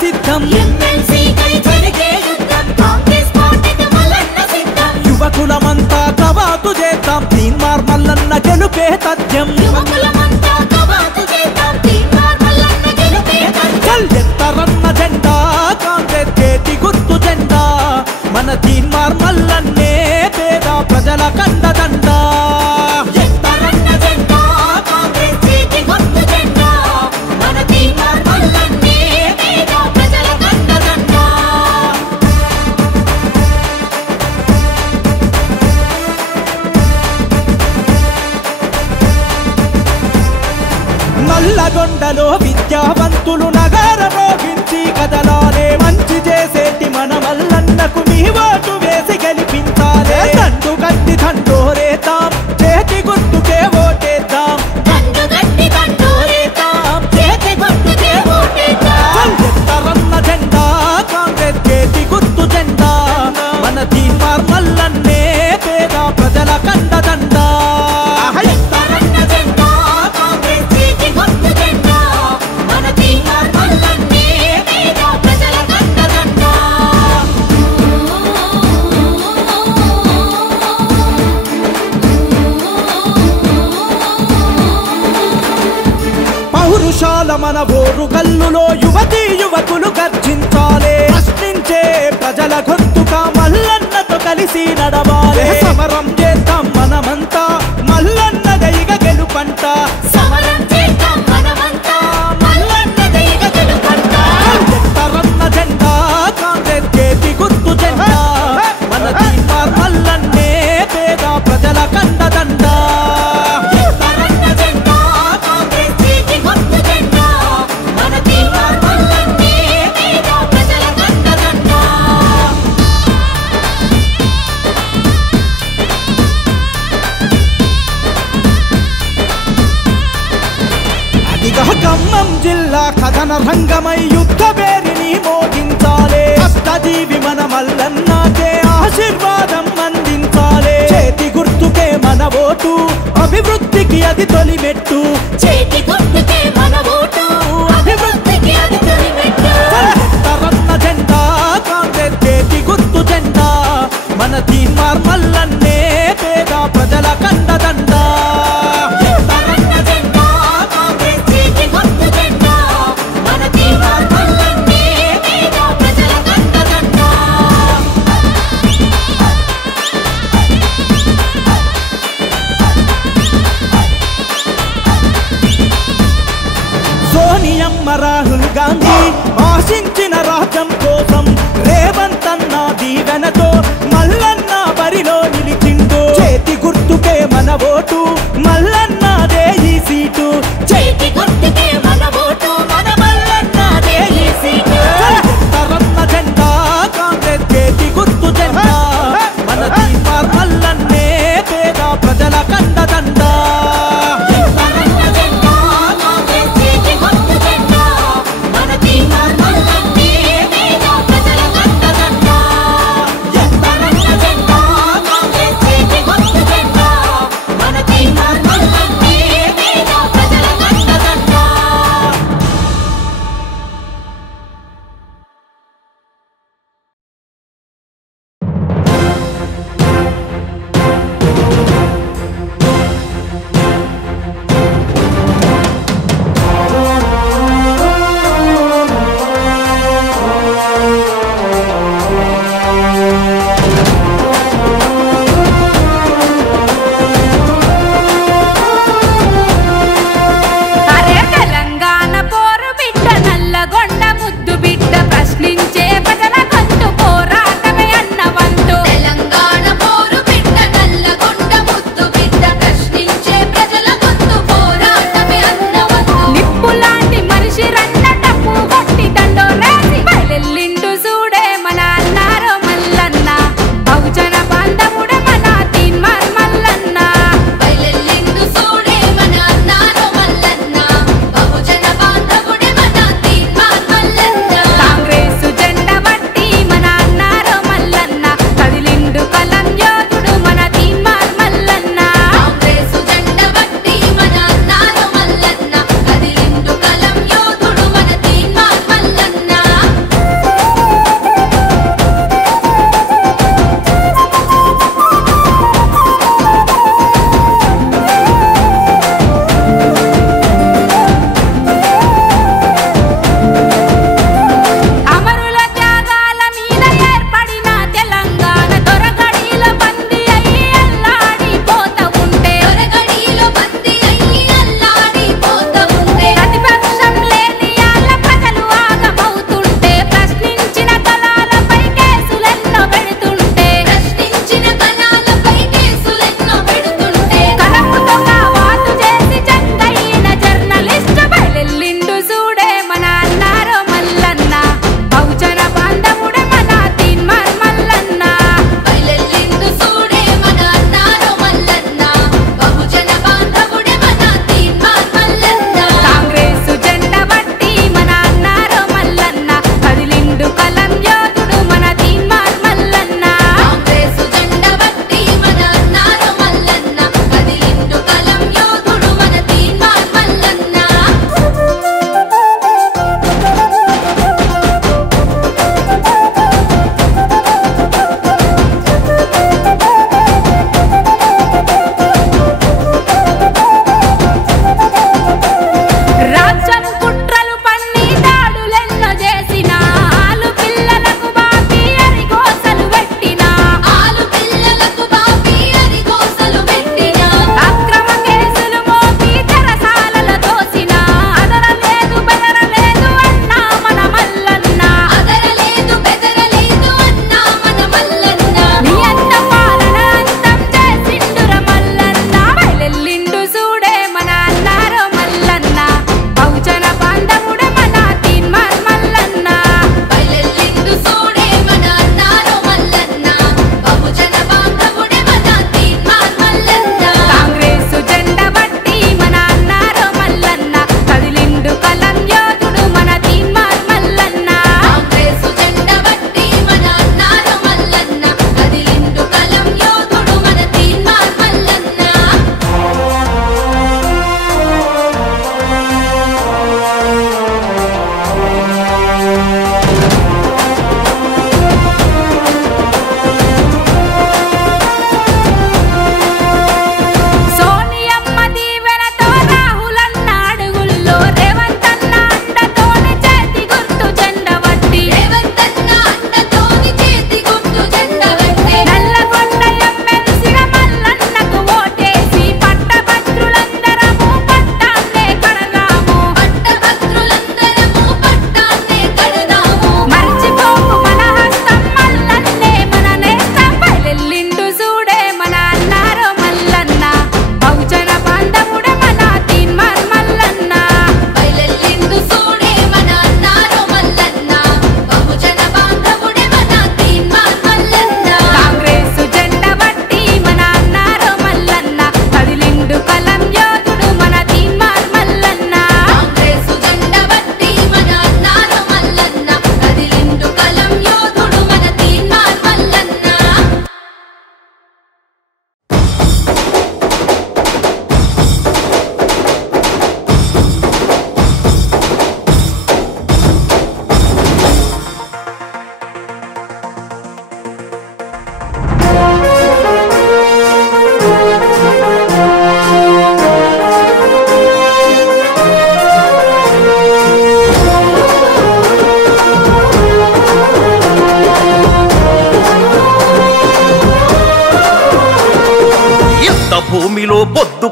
సిద్ధం యువకులమంతా కవాతు చేద్దాం తీన్మార్ మల్లన్న గెలుపే తథ్యం ఎత్తరన్న జెండా కాంగ్రెస్ చేతి గుర్తు జెండా మన తీన్మార్ మల్లన్నే పేద ప్రజల కండదండ నల్లగొండలో విద్యావంతులు నగర రోగించి కదలాలే మంచి చేసేటి మన మల్లన్నకు మీ ఓటు వేసి గెలిపించాలే దండు గట్టి దండోరేతాం చేతి గుర్తుకే ఓటేద్దాం ఎత్తరన్న జెండా కాంగ్రెస్ చేతి గుర్తు జెండా మన తీన్మార్ మల్లన్నే పేద ప్రజల కండదండ మన ఓరు కల్లులో యువతీ యువకులు గర్జించాలే ప్రశ్నించే ప్రజల గొంతుగా మల్లన్నతో కలిసి నడవాలే సమరం చేద్దాం మనమంతా మల్లన్న దైగ గెలుపంట ఎత్తరన్న జెండా కాంగ్రెస్ చేతి గుర్తు జెండా మన తీన్మార్ మల్లన్నే పేద ప్రజల కండదండ ఖమ్మం జిల్లా కథన రంగమై యుద్ధ పేరిని మోగించాలే కష్టజీవి మన మల్లన్నకే ఆశీర్వాదం అందించాలే చేతి గుర్తుకే మన ఓటు అభివృద్ధికి అది తొలి మెట్టు చేతి గుర్తుకే మన ఓటు అభివృద్ధికి అది తొలి మెట్టు ఎత్తరన్న జెండా కాంగ్రెస్ చేతి గుర్తు జెండా మన తీన్మార్ మల్లన్నే పేద ప్రజల కండదండ రాహుల్ గాంధీ ఆశించిన రాజ్యం కోసం రేవంత్ అన్న దీవెనతో మల్లన్న బరిలో నిలిచిండు చేతి గుర్తుకే మన ఓటు మల్లన్నదే ఈ సీటు చేతి గుర్తుకే మన ఓటు మన మల్లన్నదే ఈ సీటు ఎత్తరన్న జెండా కాంగ్రెస్ చేతి గుర్తు జెండా మన తీన్మార్ మల్లన్నే పేద ప్రజల కండదండ మన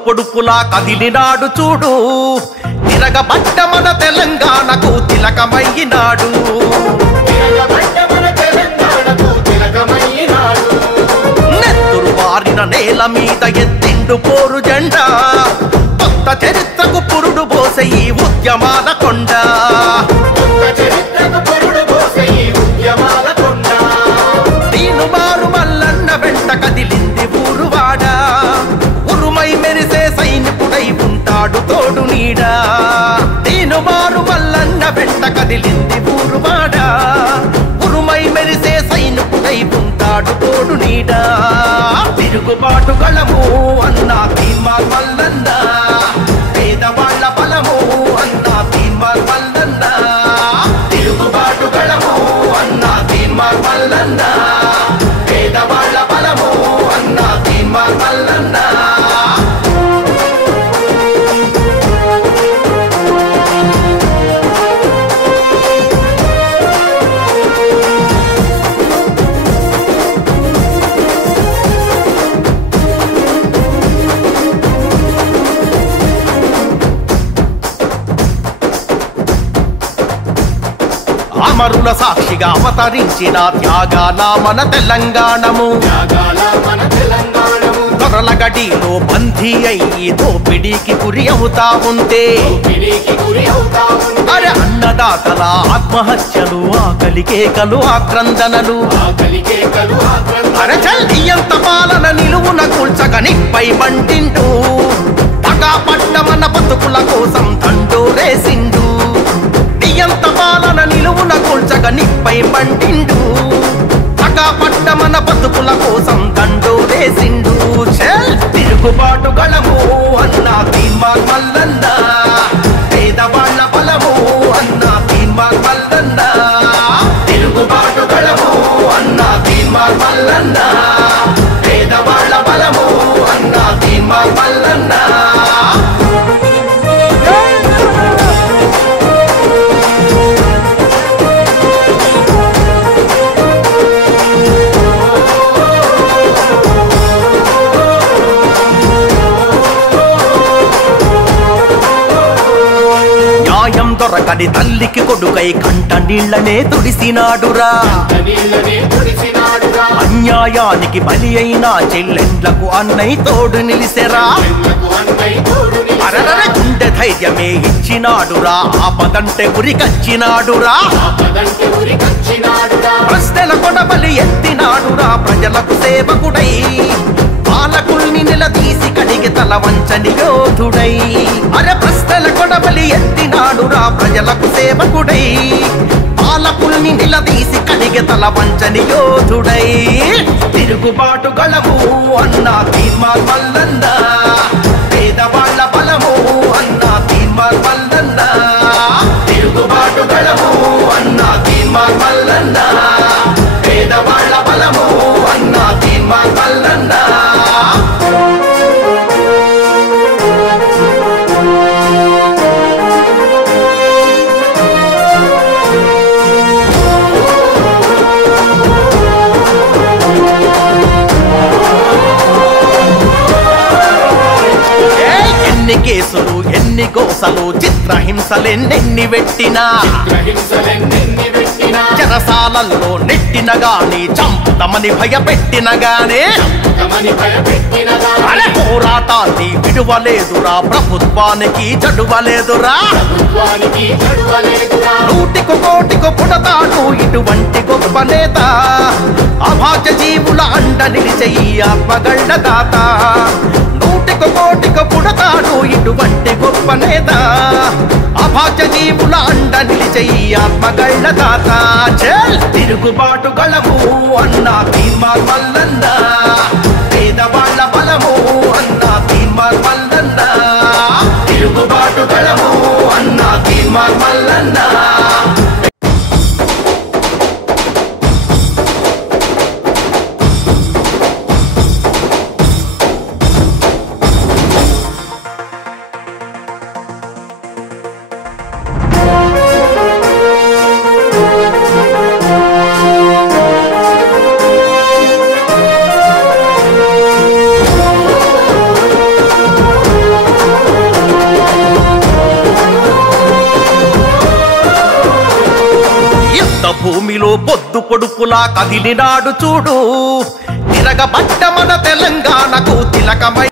పొడుపులా కదిలినాడు చూడు, తిరగబడ్డ మన తెలంగాణకు తిలకమయ్యినాడు. నెత్తురు వారిన నేల మీద ఎత్తిండు పోరు జెండా, కొత్త చరిత్రకు పురుడు పోసే ఈ ఉద్యమాల కొండ. దీను మారు మల్లన్న వెంట కదిలింది ఊరువాడ, ఉరుమై మెరిసే సైనికుడై ఉంటాడు తోడు నీడ. దీను మారు మల్లన్న వెంట కదిలింది ఊరువాడ, ఉరుమై మెరిసే సైనికుడై ఉంటాడు తోడు నీడ. తిరుగుబాటు గళము అన్నా తీన్మార్ మల్లన్న, పేదవాళ్ల బలము అన్నా తీన్మార్ మల్లన్న. తిరుగుబాటు గళము అన్నా తీన్మార్ మల్లన్న, పేదవాళ్ల బలము అన్నా తీన్మార్ మల్లన్న. అమరుల సాక్షిగా అవతరించిన త్యాగాల మన తెలంగాణము, దొరల గడిలో బందీ అయ్యి దోపిడీకి గురి అవుతా ఉంటే, అరే అన్నదాతల ఆత్మహత్యలు, ఆకలి కేకలు, ఆక్రందనలు, అరే చల్లియంత పాలన నిలువున కూల్చగ నిప్పై మంటింటూ, పగా పట్ట మన బతుకుల కోసం దండోరేసిండు. ఎంత పాలన నిలువున కూల్చగ నిప్పై మంటిండు, పగా పట్ట మన బతుకుల కోసం దండోరేసిండు. తిరుగుబాటు గళము అన్నా తీన్మార్ మల్లన్న, పేదవాళ్ల బలము అన్నా తీన్మార్ మల్లన్న. తిరుగుబాటు గళము అన్నా తీన్మార్ మల్లన్న, పేదవాళ్ల బలము అన్నా తీన్మార్ మల్లన్న. దొరకని తల్లికి కొడుకై కంట నీళ్లనే తుడిసినాడురా, అన్యాయానికి బలి అయిన చెల్లెండ్లకు అన్నై తోడు నిలిసెరా. అరరర గుండె ధైర్యమే ఇచ్చినాడురా, ఆపదంటే ఉరికచ్చినాడురా. ప్రశ్నల కొడబలి ఎత్తినాడురా, ప్రజలకు సేవకుడై పాలకుల్ని నిలదీసి కడిగి తల వంచని యోధుడై. అరే ప్రశ్నల కొడబలి ఎత్తినాడురా, ప్రజలకు సేవకుడై పాలకుల్ని నిలదీసి కడిగి తల వంచని యోధుడై. తిరుగుబాటు గళము అన్నా తీన్మార్ మల్లన్న, పేదవాళ్ల బలము అన్నా తీన్మార్ మల్లన్న. తిరుగుబాటు గళము అన్నా తీన్మార్ మల్లన్న, పేదవాళ్ల బలము అన్నా తీన్మార్ మల్లన్న. ఎన్ని కేసులు, ఎన్ని గోసలు, చిత్రహింసలెన్నెన్ని పెట్టినా, చెరసాలల్లో నెట్టిన గాని, చంపుతమని భయపెట్టిన గానే, అరే పోరాటాన్ని విడువలేదురా, ప్రభుత్వానికి చడువలేదురా. నూటికి కోటికి పుడతాడు ఇటువంటి గొప్ప నేత, అభాగ్య జీవుల అండ నిలిచే ఈ ఆత్మగళ్ళ దాత. నూటికి కోటికి పుడతాడు ఇటువంటి గొప్ప నేత, అభాగ్య జీవుల అండ నిలిచే ఈ ఆత్మగళ్ళ దాత. తిరుగుబాటు గళము అన్నా తీన్మార్ మల్లన్న, పేదవాళ్ల బలము అన్నా తీన్మార్ మల్లన్న. తిరుగుబాటు గళము అన్నా తీన్మార్ మల్లన్న. పుడమిలో పొద్దు పొడుపులా కదిలినాడు చూడు తిరగబడ్డ మన తెలంగాణకు తిలకమై